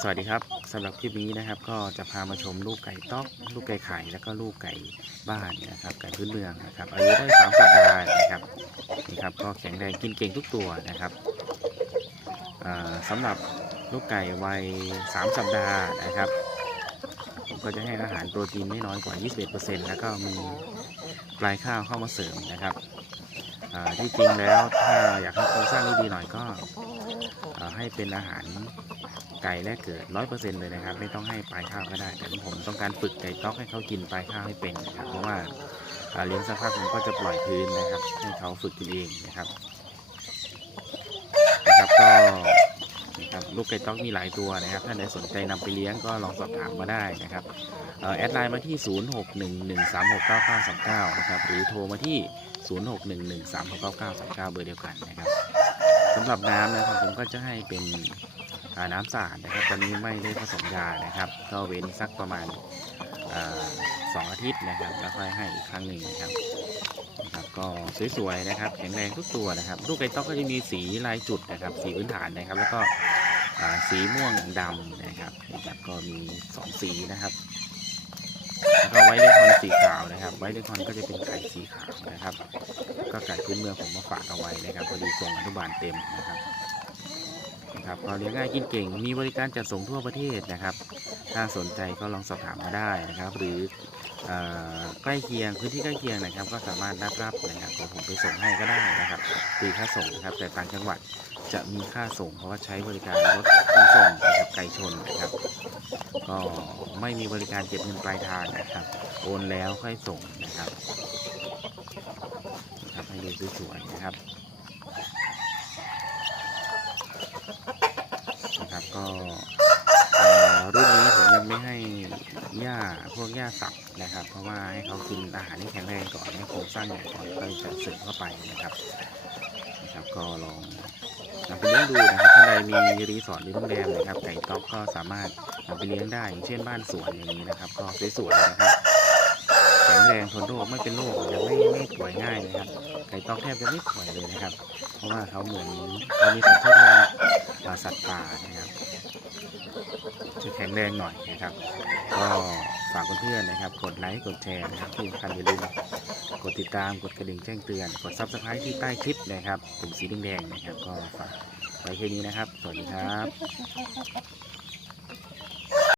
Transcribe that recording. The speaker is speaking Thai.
สวัสดีครับสำหรับคลิปนี้นะครับ ก็จะพามาชมลูกไก่ต๊อกลูกไก่ไข่แล้วก็ลูกไก่บ้านนะครับไก่พื้นเมืองนะครับอายุได้สามสัปดาห์นะครับนี่ครับก็แข็งแรงกินเก่งทุกตัวนะครับอ่าสำหรับลูกไก่วัยสามสัปดาห์นะครับผมก็จะให้อาหารโปรตีนไม่น้อยกว่า 21%แล้วก็มีปลายข้าวเข้ามาเสริมนะครับที่จริงแล้วถ้าอยากให้โครงสร้างที่ดีหน่อยก็ให้เป็นอาหาร ไก่แรกเกิดร้อยเปอร์เซ็นต์เลยนะครับ ไม่ต้องให้ปลายข้าวก็ได้ แต่ผมต้องการฝึกไก่ต๊อกให้เขากินปลายข้าวให้เป็นนะครับเพราะว่าเลี้ยงสักพักผมก็จะปล่อยพื้นนะครับ ให้เขาฝึกกินเองนะครับนะครับก็นะครับลูกไก่ต๊อกมีหลายตัวนะครับ ถ้าใครสนใจนำไปเลี้ยงก็ลองสอบถามมาได้นะครับแอดไลน์มาที่ 0611369939 นะครับ หรือโทรมาที่ 0611369939 เบอร์เดียวกันนะครับสำหรับน้ำนะครับผมก็จะให้เป็น น้ำสะอาดนะครับตอนนี้ไม่ได้ผสมยานะครับก็เว้นสักประมาณสองอาทิตย์นะครับ แล้วค่อยให้อีกครั้งหนึ่งนะครับนะครับ ก็สวยๆนะครับ แข็งแรงทุกตัวนะครับ ลูกไก่ต๊อกก็จะมีสีลายจุดนะครับ สีพื้นฐานนะครับ แล้วก็สีม่วงดำนะครับนะครับก็มีสองสีนะครับแล้วก็ไวท์เลคอนสีขาวนะครับ ไวท์เลคอนก็จะเป็นไข่สีขาวนะครับ ก็ไก่พื้นเมืองผมมาฝากเอาไว้นะครับพอดีส่งอนุบาลเต็มนะครับ นะครับก็เลี้ยงง่ายกินเก่ง มีบริการจัดส่งทั่วประเทศนะครับ ถ้าสนใจก็ลองสอบถามมาได้นะครับ หรืออใกล้เคียงพื้นที่ใกล้เคียงนะครับ ก็สามารถรับรับนะครับเดี๋ยวผมไปส่งให้ก็ได้นะครับฟรีค่าส่งนะครับแต่ต่างจังหวัดจะมีค่าส่ง เพราะว่าใช้บริการรถขนส่งนะครับไก่ชนนะครับ ก็ไม่มีบริการเก็บเงินปลายทางนะครับ โอนแล้วค่อยส่งนะครับนะครับให้ดูสวยๆนะครับ นะครับ ก็รุ่นนี้ผมยังไม่ให้หญ้าพวกหญ้าสับนะครับ เพราะว่าให้เขากินอาหารที่แข็งแรงก่อนให้โครงสร้างใหญ่ก่อนก็จะเสริมเข้าไปนะครับนะครับ ก็ลองนำไปเลี้ยงดูนะครับท่านใดมีรีสอร์ทหรือโรงแรมนะครับไก่ต๊อกก็สามารถนำไปเลี้ยงได้อย่างเช่นบ้านสวนอย่างนี้นะครับ ก็สวยๆนะครับแข็งแรงทนโรคไม่เป็นโรคยังไม่ไม่ป่วยง่ายนะครับไก่ต๊อกแทบจะไม่ป่วยเลยนะครับ เพราะว่าเขาเหมือนเขามีสัญชาตญาณปลาสัตว์ป่านะครับจะแข็งแรงหน่อยนะครับ ก็ฝากเพื่อนๆนะครับ กดไลค์กดแชร์นะครับที่สำคัญอย่าลืมกดติดตามกดกระดิ่งแจ้งเตือน กดซับสไครต์ที่ใต้คลิปนะครับปุ่มสีแดงๆนะครับ ก็ฝากไว้แค่นี้นะครับ สวัสดีครับ